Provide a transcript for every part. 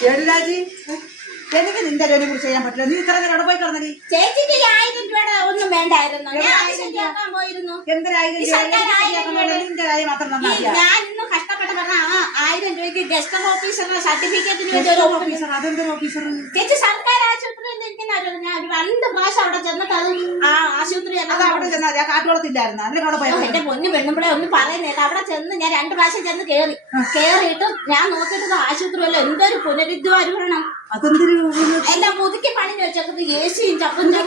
ചേടുരാജി എനിക്ക് നിന്റെ ജോലി കുറിച്ച് ചെയ്യാൻ പറ്റില്ല. നീ ഇത്ര നേരം അവിടെ പോയി കിടന്നീ. ചേച്ചിക്ക് 1000 രൂപയുടെ ഒന്നും വേണ്ടായിരുന്നു. ഞാൻ പോയിരുന്നു. നിന്റെ കാര്യം മാത്രം നന്നാക്കിയാ. ഞാൻ ഇന്ന് കഷ്ടപ്പെട്ട് പറഞ്ഞ 1000 രൂപയ്ക്ക് ഗസ്റ്റ് ഓഫീസറുടെ സർട്ടിഫിക്കറ്റിന് വേണ്ടി ഒരു ഓഫീസർ. അതെന്തൊരു ഓഫീസർ? ചേച്ചി സർക്കാർ ആശുപത്രിയിൽ ഇരിക്കുന്ന ഞാൻ 2 പ്രാവശ്യം അവിടെ ചെന്നിട്ട് അത് ആ ആശുപത്രി അവിടെ ചെന്നാൽ കാട്ടുകുളത്തില്ലായിരുന്നു. അല്ലെങ്കിൽ അവിടെ പോയത് എന്റെ പൊന്നു പെണ്ണുമ്പളെ ഒന്നും പറയുന്നില്ല. അവിടെ ചെന്ന് ഞാൻ 2 പ്രാവശ്യം ചെന്ന് കേറിയിട്ട് ഞാൻ നോക്കിയിട്ട് ആശുപത്രി വല്ല എന്തൊരു പുനരുദ്ധാരണം എല്ലാം പുതുക്കി പണിഞ്ഞു വെച്ചത്. ഏസിയും ചപ്പും നീ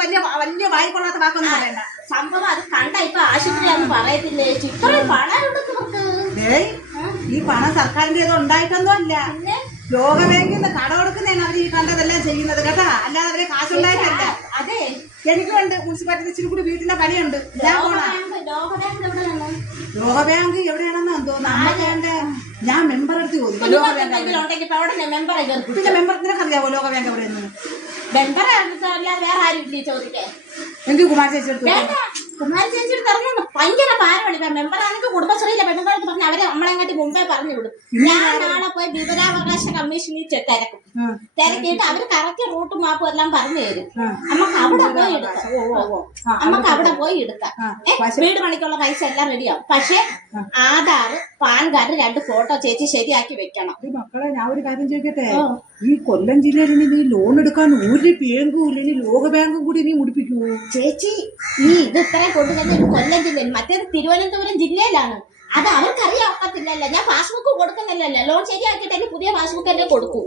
വലിയ വലിയ വായിക്കൊള്ളാത്ത വാക്കൊന്നും പറയണ്ട. സംഭവം അത് കണ്ട ഇപ്പൊ ആശുപത്രിയാന്ന് പറയത്തില്ലേ. ഇത്രയും പണം എടുക്കുന്നവർക്ക്. ഈ പണം സർക്കാരിന്റെ ഏതോ ഉണ്ടായിട്ടൊന്നും അല്ല. ലോകബാങ്കിൽ നിന്ന് കട കൊടുക്കുന്നതാണ് അവർ ഈ കണ്ടതെല്ലാം ചെയ്യുന്നത് കേട്ടാ. അല്ലാതെ അവരെ കാശുണ്ടായിട്ടല്ല. അതെ എനിക്കുണ്ട് മുനിസിപ്പാലിറ്റി ഇച്ചിരി കൂടി വീട്ടിലെ പണിയുണ്ട്. ലോകബാങ്ക് എവിടെയാണെന്ന് തോന്നുന്നു. ഞാൻ മെമ്പർ എടുത്ത് ചോദിക്കും. പിന്നെ മെമ്പർ നിനക്കറിയാവോ ലോകബാങ്ക് എവിടെയെന്ന്? മെമ്പർ അല്ലാതെ വേറെ ആരും ഇല്ലേ ചോദിക്കാൻ? എനിക്ക് കുമാരി ചേച്ചി എടുത്തു. കുമാരി ചേച്ചി എടുത്ത് ഭയങ്കര ഭാരമാണ്. ഇപ്പൊ മെമ്പറാണെങ്കിൽ കുടുംബശ്രീയിലെ പെണ്ണുങ്ങളെന്ന് പറഞ്ഞ് അവരെ നമ്മളെങ്ങാട്ടി മുമ്പേ പറഞ്ഞു വിടും. ഞാൻ നാളെ പോയി വിവരാവകാശ കമ്മീഷനിൽ തിരക്കും. തിരക്കിയിട്ട് അവര് കറക്റ്റ് റൂട്ടും മാപ്പും എല്ലാം പറഞ്ഞു തരും. നമുക്ക് അവിടെ പോയി എടുക്കാം. വീട് പണിക്കുള്ള പൈസ എല്ലാം റെഡിയാവും. പക്ഷെ ആധാർ പാൻ കാർഡ് 2 ഫോട്ടോ ചേച്ചി ശരിയാക്കി വെക്കണം. മക്കളെ ഞാൻ ഒരു കാര്യം ചോദിക്കട്ടെ. ഈ കൊല്ലം ജില്ലയിൽ നീ ലോൺ എടുക്കാൻ ഒരു ബാങ്കും ഇല്ല. ലോകബാങ്കും കൂടി നീ മുടിപ്പിക്കുവോ? ചേച്ചി ഈ ഇത് ഇത്രയും കൊണ്ടുവന്ന കൊല്ലം ജില്ലയിൽ, മറ്റേത് തിരുവനന്തപുരം ജില്ലയിലാണ്. അത് അവർക്കറിയാൻ ഒക്കത്തില്ലല്ലോ. ഞാൻ പാസ്ബുക്ക് കൊടുക്കുന്നില്ലല്ലോ. ലോൺ ശരിയാക്കിയിട്ട് എനിക്ക് പുതിയ പാസ്ബുക്ക് തന്നെ കൊടുക്കൂ.